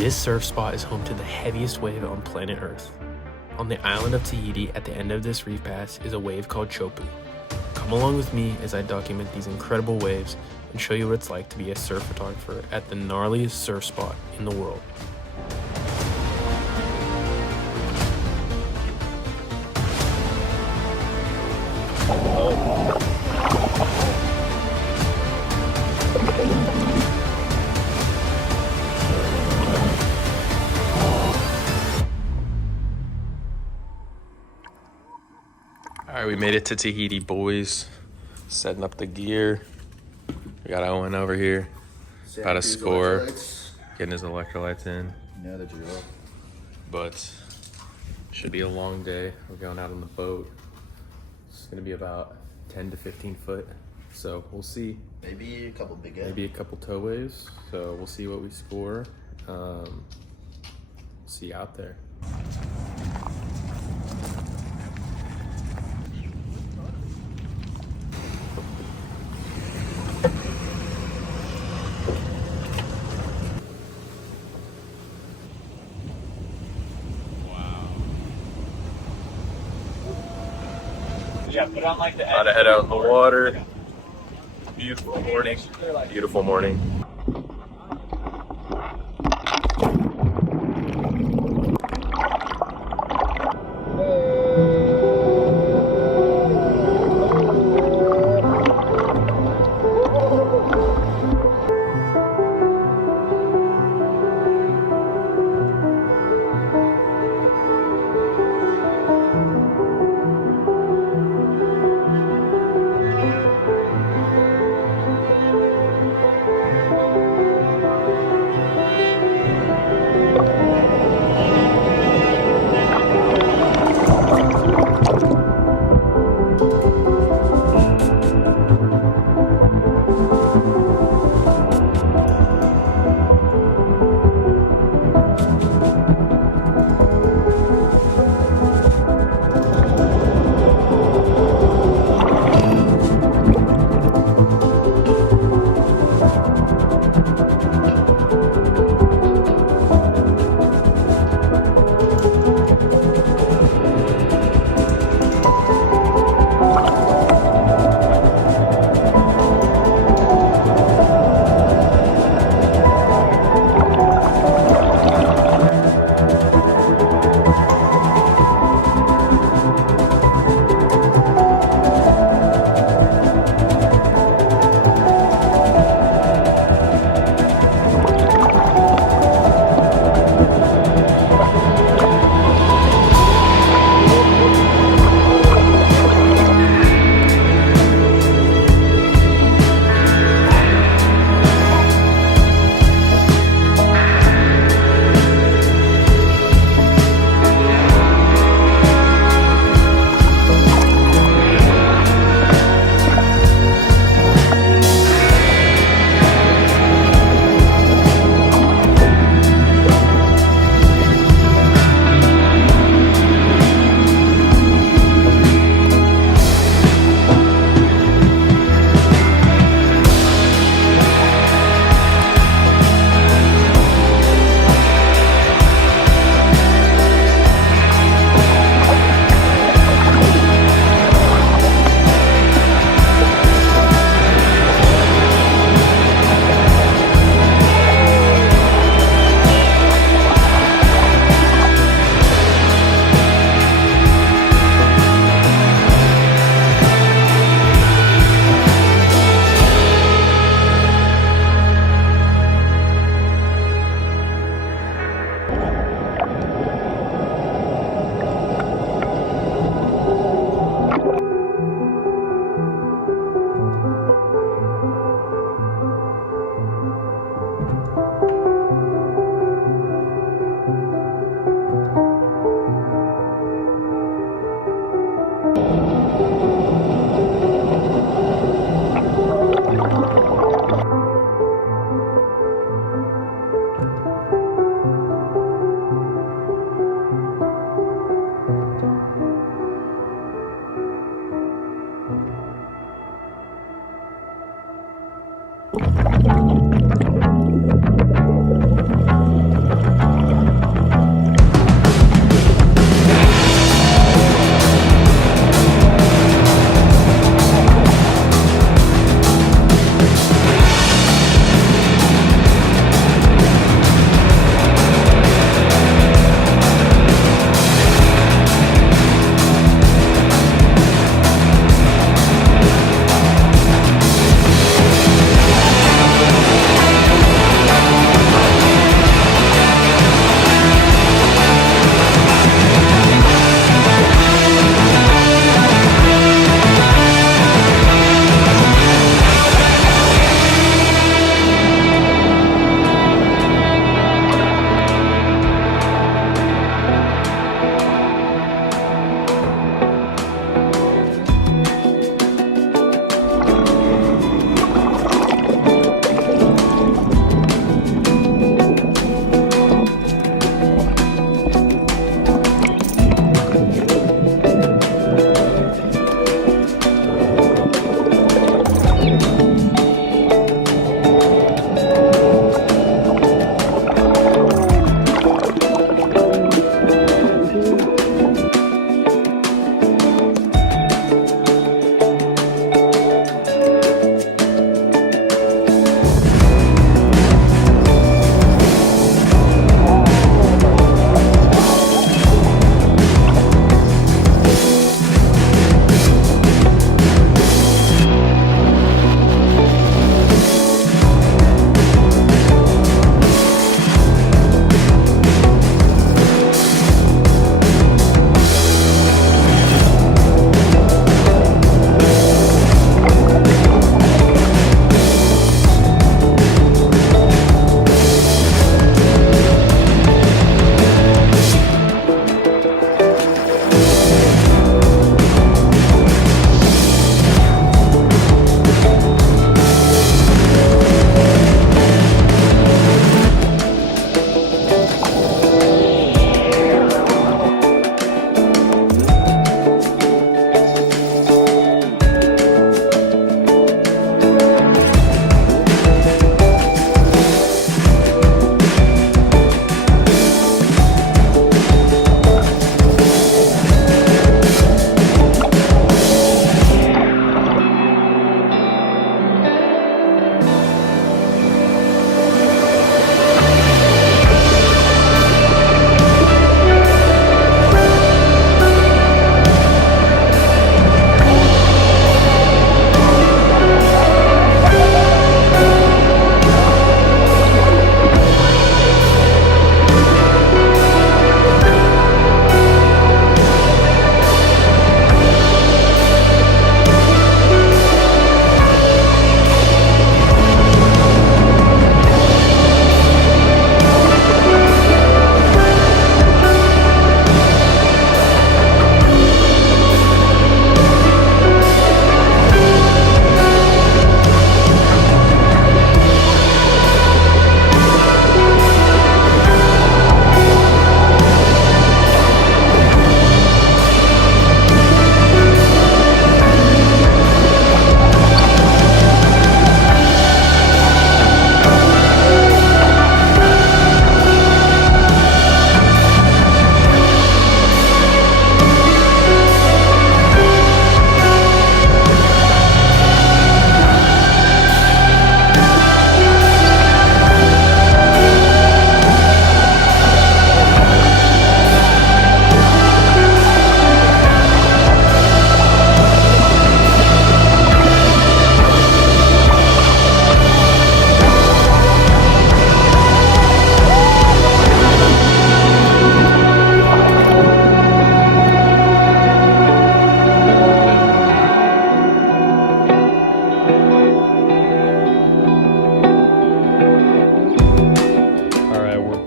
This surf spot is home to the heaviest wave on planet Earth. On the island of Tahiti, at the end of this reef pass, is a wave called Teahupoo. Come along with me as I document these incredible waves and show you what it's like to be a surf photographer at the gnarliest surf spot in the world. All right, we made it to Tahiti, boys. Setting up the gear. We got Owen over here. About to score. Getting his electrolytes in. Yeah, the drill. But should be a long day. We're going out on the boat. It's gonna be about 10 to 15 foot. So we'll see. Maybe a couple big Maybe a couple tow waves. So we'll see what we score. See you out there. Yeah, put on like the About to head out in the water. Beautiful morning. Beautiful morning.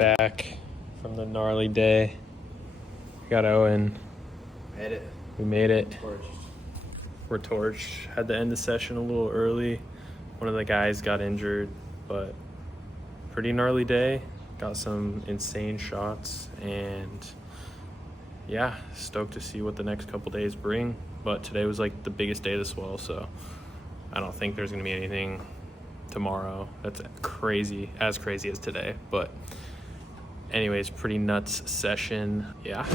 back from the gnarly day. Got Owen. Made it. We made it. Torched. We're torched. Had to end the session a little early. One of the guys got injured, but pretty gnarly day. Got some insane shots, and yeah, stoked to see what the next couple days bring. But today was like the biggest day of the swell, so I don't think there's gonna be anything tomorrow that's crazy as today. But anyways, pretty nuts session. Yeah.